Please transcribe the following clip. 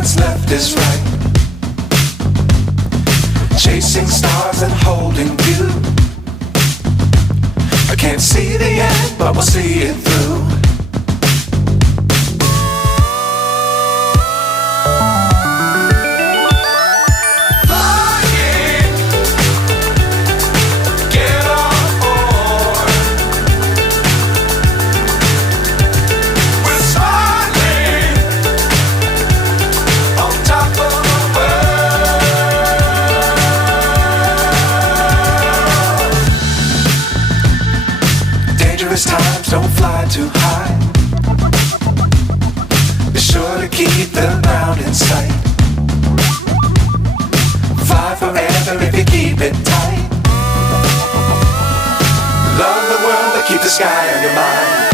what's left is right. Chasing stars and holding you. I can't see the end, but we'll see it through. Times don't fly too high. Be sure to keep the ground in sight. Fly forever if you keep it tight. Love the world but keep the sky on your mind.